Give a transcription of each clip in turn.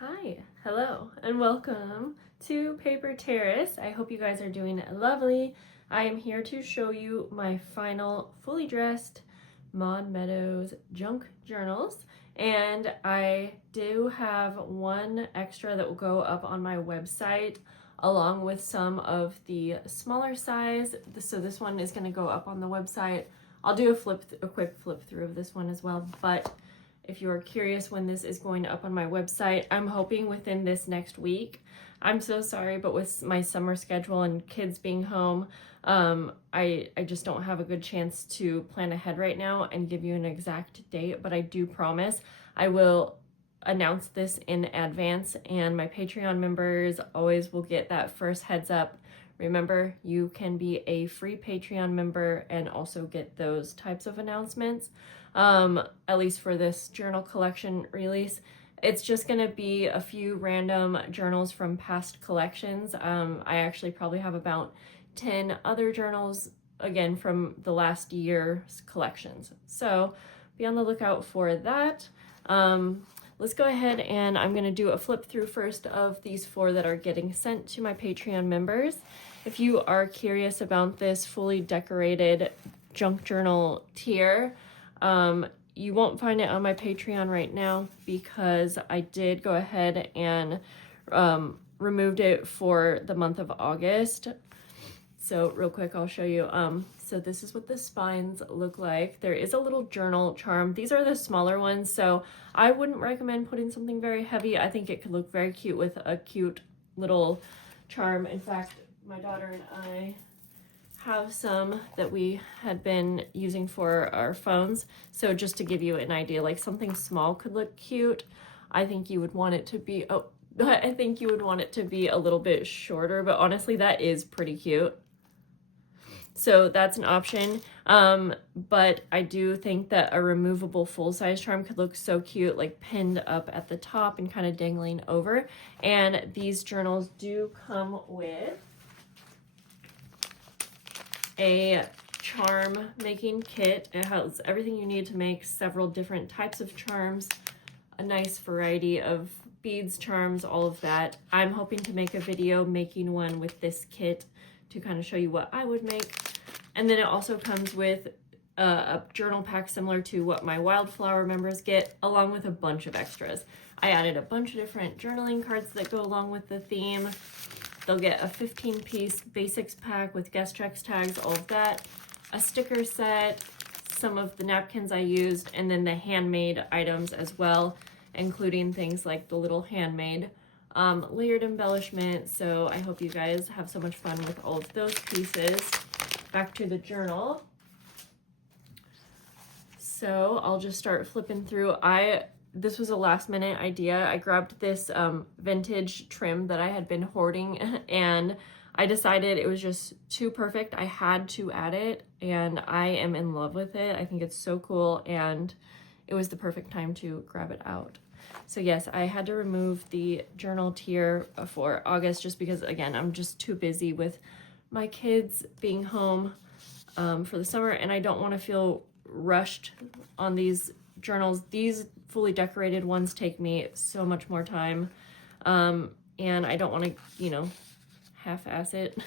Hi, hello, and welcome to Paper Terrace. I hope you guys are doing lovely. I am here to show you my final fully dressed Meadows junk journals, and I do have one extra that will go up on my website along with some of the smaller size. So this one is going to go up on the website. I'll do a quick flip through of this one as well, but if you are curious when this is going up on my website, I'm hoping within this next week. I'm so sorry, but with my summer schedule and kids being home, I just don't have a good chance to plan ahead right now and give you an exact date, but I do promise I will announce this in advance, and my Patreon members always will get that first heads up. Remember, you can be a free Patreon member and also get those types of announcements. At least for this journal collection release. It's just going to be a few random journals from past collections. I actually probably have about 10 other journals, again, from the last year's collections. So be on the lookout for that. Let's go ahead and I'm going to do a flip through first of these 4 that are getting sent to my Patreon members. If you are curious about this fully decorated junk journal tier, you won't find it on my Patreon right now because I did go ahead and removed it for the month of August. So real quick, I'll show you. So this is what the spines look like. There is a little journal charm. These are the smaller ones, so I wouldn't recommend putting something very heavy. I think it could look very cute with a cute little charm. In fact, my daughter and I have some that we had been using for our phones. So just to give you an idea, like something small could look cute. I think you would want it to be, I think you would want it to be a little bit shorter, but honestly, that is pretty cute. So that's an option. But I do think that a removable full-size charm could look so cute, like pinned up at the top and kind of dangling over. And these journals do come with a charm making kit. It has everything you need to make several different types of charms, a nice variety of beads, charms, all of that. I'm hoping to make a video making one with this kit to kind of show you what I would make. And then it also comes with a journal pack similar to what my Wildflower members get, along with a bunch of extras. I added a bunch of different journaling cards that go along with the theme. They'll get a 15-piece basics pack with guest checks, tags, all of that, a sticker set, some of the napkins I used, and then the handmade items as well, including things like the little handmade layered embellishment. So I hope you guys have so much fun with all of those pieces. Back to the journal. So I'll just start flipping through. This was a last minute idea. I grabbed this vintage trim that I had been hoarding and I decided it was just too perfect. I had to add it and I am in love with it. I think it's so cool and it was the perfect time to grab it out. So yes, I had to remove the journal tier for August just because, again, I'm just too busy with my kids being home for the summer and I don't want to feel rushed on these journals. These fully decorated ones take me so much more time and I don't want to, half-ass it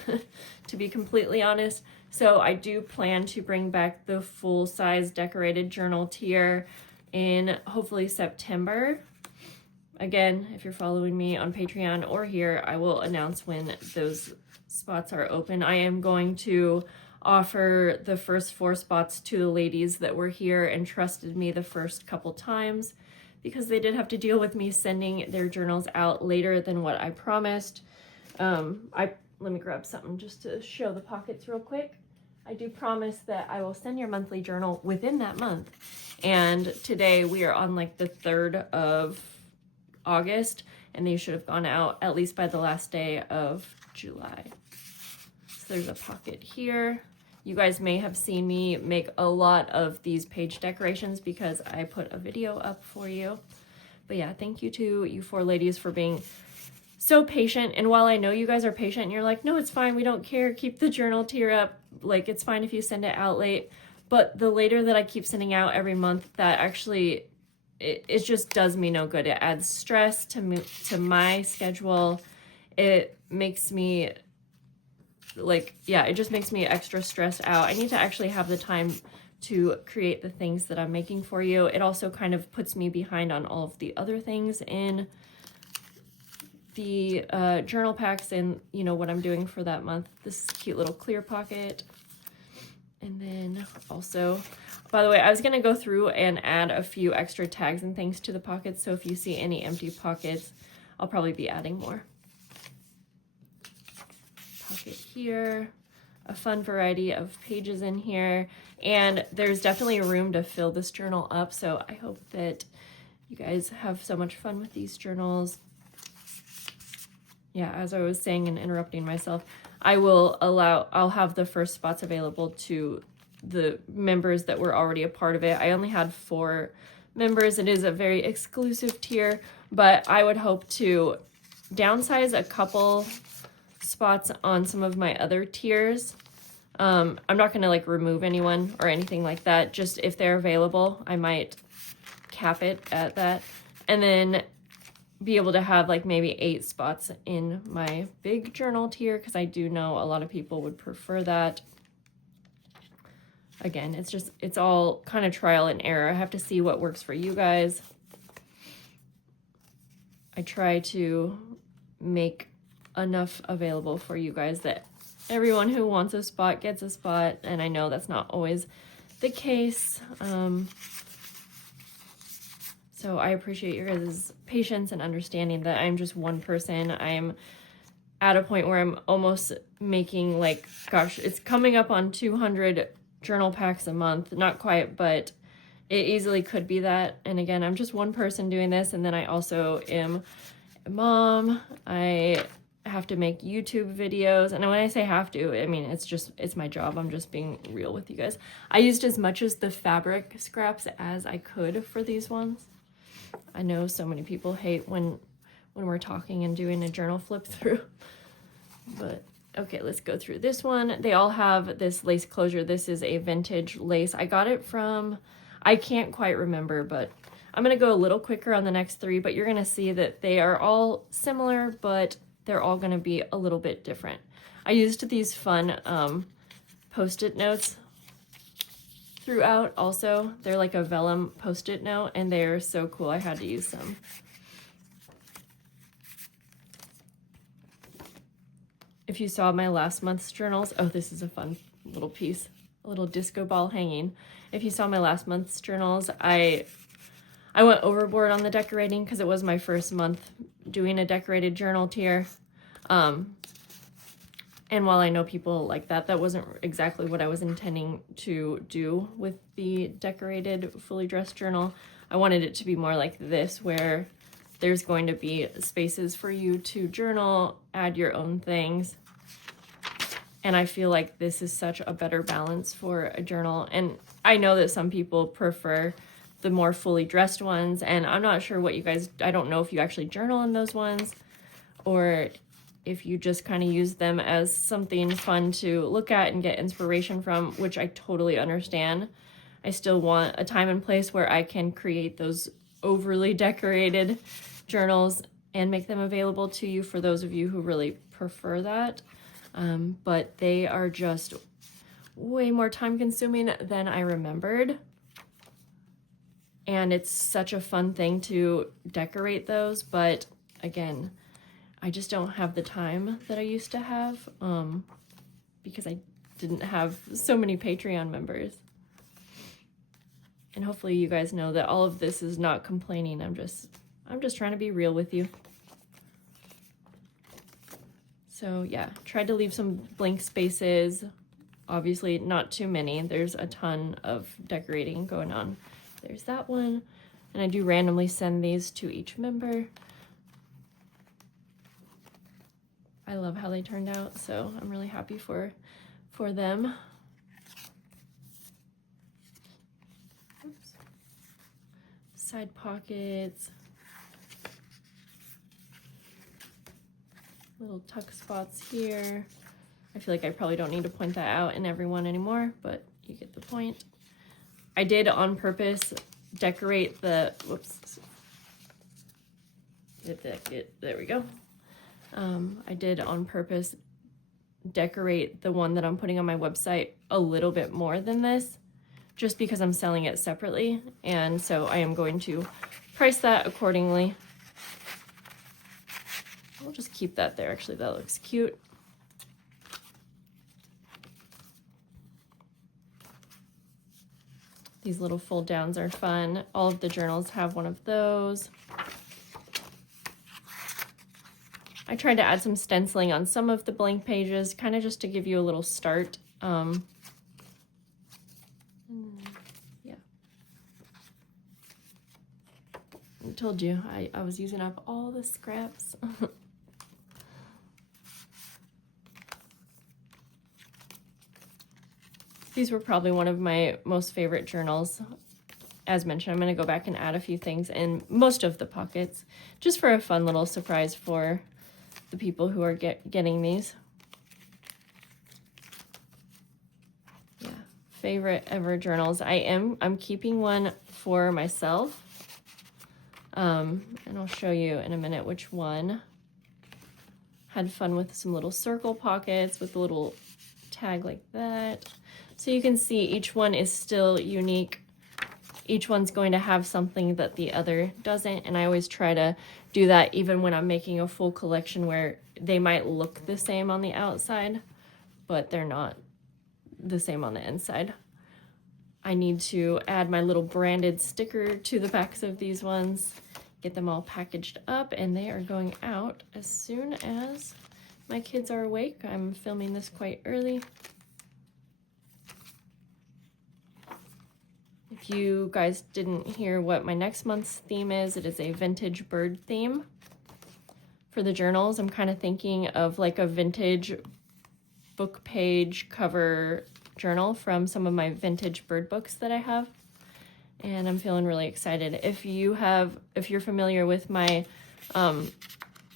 to be completely honest. So I do plan to bring back the full-size decorated journal tier in hopefully September. Again, if you're following me on Patreon or here, I will announce when those spots are open. I am going to offer the first 4 spots to the ladies that were here and trusted me the first couple times because they did have to deal with me sending their journals out later than what I promised. Let me grab something just to show the pockets real quick. I do promise that I will send your monthly journal within that month. And today we are on like the 3rd of August and they should have gone out at least by the last day of July. So there's a pocket here. You guys may have seen me make a lot of these page decorations because I put a video up for you. But yeah, thank you to you 4 ladies for being so patient. And while I know you guys are patient and you're like, no, it's fine, we don't care, keep the journal tier up, like it's fine if you send it out late. But the later that I keep sending out every month, that actually it just does me no good. It adds stress to my schedule. It makes me like, yeah, it just makes me extra stressed out. I need to actually have the time to create the things that I'm making for you. It also kind of puts me behind on all of the other things in the journal packs and, you know, what I'm doing for that month. This cute little clear pocket. And then also, by the way, I was going to go through and add a few extra tags and things to the pockets. So if you see any empty pockets, I'll probably be adding more. Pocket here, a fun variety of pages in here, and there's definitely room to fill this journal up, so I hope that you guys have so much fun with these journals. Yeah, as I was saying and interrupting myself, I'll have the first spots available to the members that were already a part of it. I only had 4 members. It is a very exclusive tier, but I would hope to downsize a couple spots on some of my other tiers. I'm not gonna like remove anyone or anything like that. Just if they're available, I might cap it at that, and then be able to have like maybe 8 spots in my big journal tier, because I do know a lot of people would prefer that. Again, it's all kind of trial and error. I have to see what works for you guys. I try to make enough available for you guys that everyone who wants a spot gets a spot, and I know that's not always the case. So I appreciate your guys' patience and understanding that I'm just one person. I'm at a point where I'm almost making like, gosh, it's coming up on 200 journal packs a month. Not quite, but it easily could be that. And again, I'm just one person doing this, and then I also am a mom. I have to make YouTube videos, and when I say have to, I mean it's my job. I'm just being real with you guys. I used as much as the fabric scraps as I could for these ones. I know so many people hate when we're talking and doing a journal flip through, but okay, let's go through this one. They all have this lace closure. This is a vintage lace. I got it from, I can't quite remember, but I'm gonna go a little quicker on the next 3, but you're gonna see that they are all similar, but they're all going to be a little bit different. I used these fun post-it notes throughout also. They're like a vellum post-it note, and they're so cool. I had to use some. If you saw my last month's journals, oh, this is a fun little piece, a little disco ball hanging. If you saw my last month's journals, I went overboard on the decorating because it was my first month doing a decorated journal tier. And while I know people like that, that wasn't exactly what I was intending to do with the decorated fully dressed journal. I wanted it to be more like this, where there's going to be spaces for you to journal, add your own things. And I feel like this is such a better balance for a journal. And I know that some people prefer the more fully dressed ones, and I'm not sure what you guys, I don't know if you actually journal in those ones or if you just kind of use them as something fun to look at and get inspiration from, which I totally understand. I still want a time and place where I can create those overly decorated journals and make them available to you for those of you who really prefer that. But they are just way more time consuming than I remembered. And it's such a fun thing to decorate those, but again, I just don't have the time that I used to have, because I didn't have so many Patreon members. And hopefully you guys know that all of this is not complaining. I'm just trying to be real with you. So yeah, tried to leave some blank spaces. Obviously not too many. There's a ton of decorating going on. There's that one. And I do randomly send these to each member. I love how they turned out, so I'm really happy for them. Oops. Side pockets. Little tuck spots here. I feel like I probably don't need to point that out in every one anymore, but you get the point. I did on purpose decorate the, whoops, there we go. I did on purpose decorate the one that I'm putting on my website a little bit more than this, just because I'm selling it separately, and so I am going to price that accordingly. I'll just keep that there. Actually, that looks cute. These little fold downs are fun. All of the journals have one of those. I tried to add some stenciling on some of the blank pages, kind of just to give you a little start. Yeah. I told you, I was using up all the scraps. These were probably one of my most favorite journals. As mentioned, I'm going to go back and add a few things in most of the pockets, just for a fun little surprise for the people who are getting these. Yeah, favorite ever journals. I'm keeping one for myself. And I'll show you in a minute which one. Had fun with some little circle pockets with a little tag like that. So you can see each one is still unique. Each one's going to have something that the other doesn't, and I always try to do that even when I'm making a full collection where they might look the same on the outside, but they're not the same on the inside. I need to add my little branded sticker to the backs of these ones, get them all packaged up, and they are going out as soon as my kids are awake. I'm filming this quite early. If you guys didn't hear what my next month's theme is, it is a vintage bird theme. For the journals, I'm kind of thinking of like a vintage book page cover journal from some of my vintage bird books that I have. And I'm feeling really excited. If you're familiar with my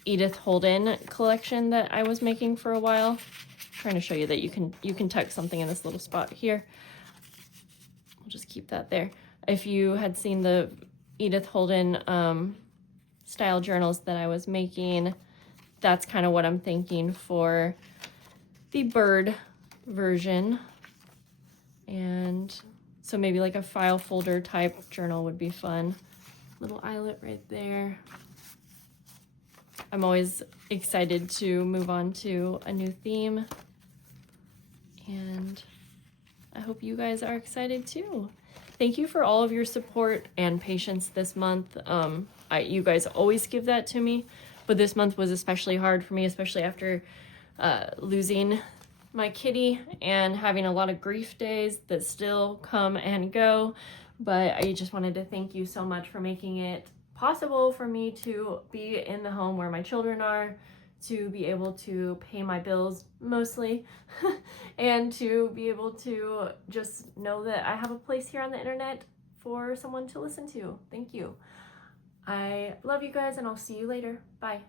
Edith Holden collection that I was making for a while, I'm trying to show you that you can tuck something in this little spot here. I'll just keep that there. If you had seen the Edith Holden style journals that I was making, that's kind of what I'm thinking for the bird version. And so maybe like a file folder type journal would be fun. Little eyelet right there. I'm always excited to move on to a new theme, and I hope you guys are excited too. Thank you for all of your support and patience this month. You guys always give that to me, but this month was especially hard for me, especially after losing my kitty and having a lot of grief days that still come and go. But I just wanted to thank you so much for making it possible for me to be in the home where my children are, to be able to pay my bills mostly, and to be able to just know that I have a place here on the internet for someone to listen to. Thank you. I love you guys, and I'll see you later. Bye.